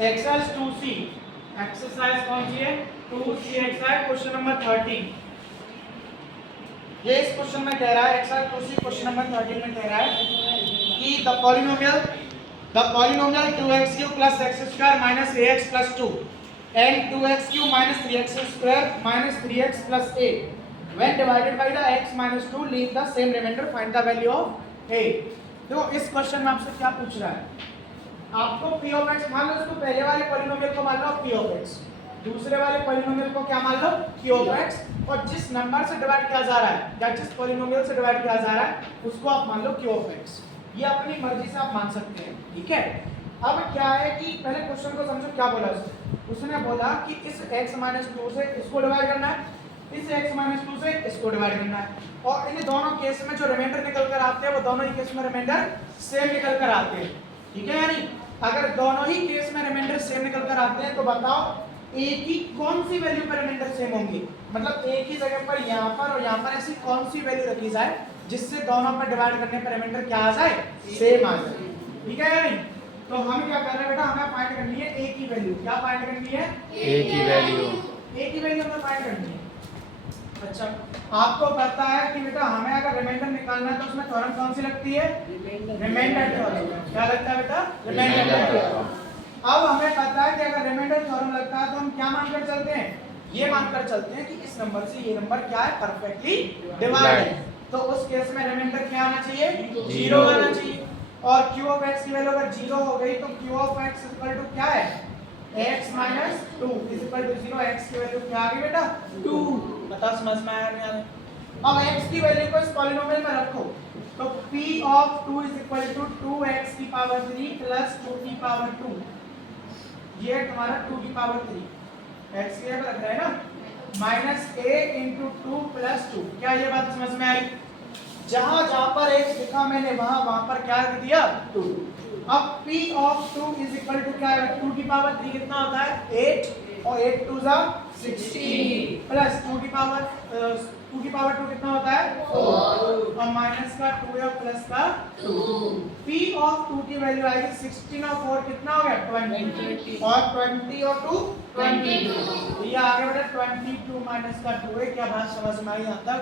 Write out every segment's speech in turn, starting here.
Exercise 2C, exercise कौन सी है? 2C exercise question number 13। ये इस क्वेश्चन में कह रहा है, एक्सरसाइज 2C क्वेश्चन नंबर 13 में कह रहा है कि the polynomial 2x³ + x² - ax + 2 and 2x³ - 3x² - 3x + a when divided by the x - 2 leave the same remainder, find the value of a। देखो इस क्वेश्चन में आपसे क्या पूछ रहा है, आपको p of x मान लो, इसको पहले वाले पॉलिनोमियल को मान लो p of x, दूसरे वाले पॉलिनोमियल को क्या मान लो q of x, और जिस नंबर से डिवाइड किया जा रहा है या जिस पॉलिनोमियल से डिवाइड किया जा रहा है उसको आप मान लो q of x। ये अपनी मर्जी से आप मान सकते हैं, ठीक है। अब क्या है कि पहले क्वेश्चन को समझो, क्या बोला उसने बोला कि इस x - 2 से इसको डिवाइड करना है, इस x - 2 से इसको डिवाइड करना है, और इन दोनों केस में जो रिमाइंडर निकल कर आते हैं वो दोनों ही केस में रिमाइंडर सेम निकल कर आते हैं, ठीक है। यानी अगर दोनों ही केस में रिमाइंडर सेम निकल कर आते हैं तो बताओ a की कौन सी वैल्यू पर रिमाइंडर सेम होंगी, मतलब a की जगह पर यहाँ पर और यहाँ पर ऐसी कौन सी वैल्यू रखी जाए जिससे दोनों पर डिवाइड करने पर रिमाइंडर क्या आ जाए, सेम आ जाए, ठीक है। यानी तो हम क्या कर रहे हैं बेटा, हमें फाइंड करनी है a की वैल्यू। क्या फाइंड करनी है? a की वैल्यू। a की वैल्यू हमें फाइंड करनी है। अच्छा, आपको पता है कि बेटा हमें अगर रिमाइंडर निकालना है तो उसमें थ्योरम कौन सी लगती है? Remainder theorem. क्या लगता है बेटा? Remainder theorem. अब हमें पता है कि अगर रिमाइंडर थ्योरम लगता है तो हम क्या मानकर चलते हैं? ये मानकर चलते हैं कि इस नंबर से ये नंबर क्या है, परफेक्टली डिवाइड है। तो उस केस में रिमाइंडर क्या आना चाहिए? 0 आना चाहिए। और q of x की वैल्यू अगर 0 हो गई तो q of x = क्या है? x - 2 = 0। x की वैल्यू क्या आ गई बेटा? 2। बता समझ में आया नहीं आया? अब x की वैल्यू को इस पॉलिनोमियल में रखो तो p of 2 = 2x की पावर 3 + 2 की पावर 2, ये तुम्हारा 2 की पावर 3 x की जगह रख रहा है ना, -a × 2 + 2। क्या ये बात समझ में आई? जहां जहां पर x लिखा मैंने वहां पर क्या रख दिया? 2। अब p of 2 = क्या है? 2 की पावर 3 कितना होता है? 8, और 8 2 16 प्लस 2 की पावर 2 कितना होता है? 4, और माइनस का 2 है और प्लस का 2। p of 2 की वैल्यू आएगी 16 और 4 कितना हो गया? 20, और 20 और 2 22। ये आ गया बेटा 22 माइनस का 2 है। क्या बात समझ में आई यहाँ तक?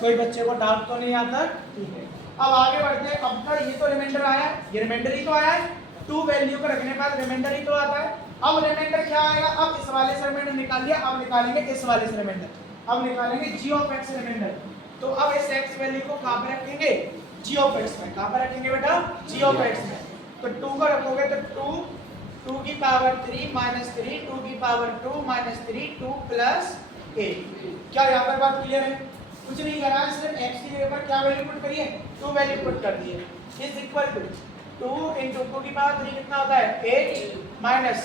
कोई बच्चे को डाउट तो नहीं आता? ठीक है, अब आगे बढ़ते हैं। अब तक ये तो रिमाइंडर आया है, ये रिमाइंडर ही तो आया है, 2 वैल्यू को रखने के बाद रिमाइंडर ही तो आता है। अब रिमाइंडर क्या आएगा? अब इस वाले से रिमाइंडर निकाल लिया, अब निकालेंगे इस वाले से रिमाइंडर, अब निकालेंगे g of x रिमाइंडर। तो अब इस x वैल्यू को कहां पे रखेंगे? g of x में। कहां पे रखेंगे बेटा? g of x में। तो 2 को रखोगे तो 2 की पावर 3 - 3, 2 की पावर 2 - 3, 2 + 8। क्या यहाँ पर बात क्लियर है? कुछ नहीं करा, सिर्फ x की जगह पर क्या वैल्यू पुट करिए? 2 वैल्यू पुट कर दिए, इज इक्वल टू 2 × 2 की पावर 3 कितना होता है? 8 माइनस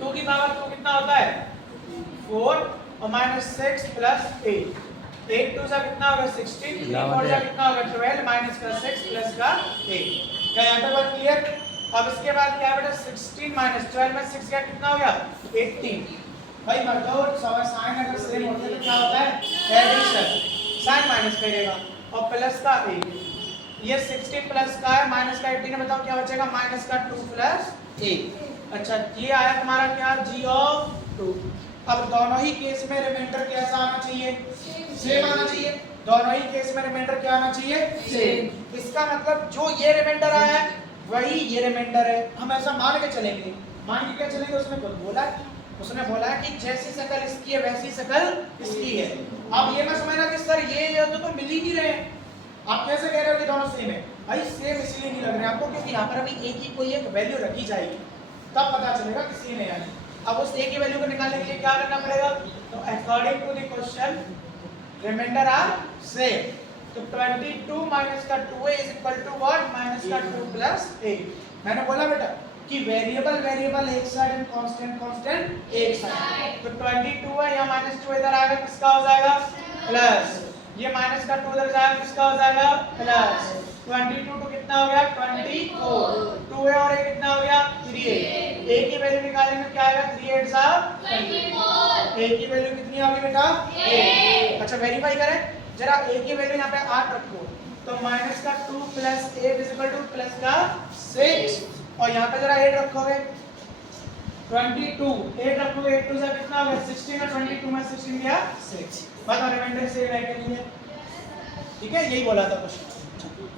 2 की पावर 2 कितना होता है? 4, और -6 + 8। 8 2 जा कितना होगा? 16, 3 4 जा कितना होगा? 12, माइनस का 6 प्लस का 8। क्या यहाँ तक बात क्लियर? अब इसके बाद क्या है बेटा? 16 - 12 में 6 का कितना हो गया? 18। भाई मतलब साइन अगर सेम होते तो क्या होता है? एडिशन, साइन माइनस करेगा और प्लस का 8। ये 16 प्लस का है, माइनस का 18 है, बताओ क्या बचेगा? माइनस का 2 + 8। अच्छा, ये आया तुम्हारा क्या? g of 2। अब दोनों ही केस में रिमाइंडर कैसा आना चाहिए? सेम आना चाहिए। दोनों ही केस में रिमाइंडर क्या आना चाहिए? सेम। इसका मतलब जो ये रिमाइंडर आया है वही ये रिमाइंडर है, हम ऐसा मान के चलेंगे। मान के क्या चलेंगे? उसने खुद बोला, उसने बोला कि जैसी शक्ल इसकी है वैसी शक्ल इसकी है। अब ये मैं समझना कि सर ये तो मिल ही नहीं रहे, आप कैसे कह रहे हो कि दोनों सेम है? भाई सेम इसलिए नहीं लग रहे आपको क्योंकि यहाँ पर अभी एक ही कोई एक वैल्यू रखी जाएगी, तब पता चलेगा कि सेम है यानी। अब उस एक ही वैल्यू को निकालने के लिए क्या करना पड़ेगा? तो according to the question remainder are same. तो 22 माइनस का 2 is equal to what? Minus का 2 + 8। मैंने बोला बेटा कि वेरिएबल एक साइड एंड कांस्टेंट एक साइड। तो 22 है, यहाँ -2 इधर आएगा, किसका हो जाएगा? प्लस। ये माइनस का 2 इधर जाएगा, किसका हो जाएगा? प्लस। 22 to कितना हो गया? 24। 2 है और ये कितना हो गया? 3। a की वैल्यू निकालेंगे, क्या आएगा? 3 8 सा 24। a की वैल्यू कितनी आ गई बेटा? 8। अच्छा वेरीफाई करें जरा, a की वैल्यू यहाँ पे 8 रखो तो माइनस का 2 + 8 = प्लस का 6, और यहाँ पे जरा 8 रखोगे 22 8 रखोगे 8 टू से कितना होगा 16 और 22 में 16 गया 6 बताओ रिमाइंडर से है कि नहीं है ठीक है यही बोला था क्वेश्चन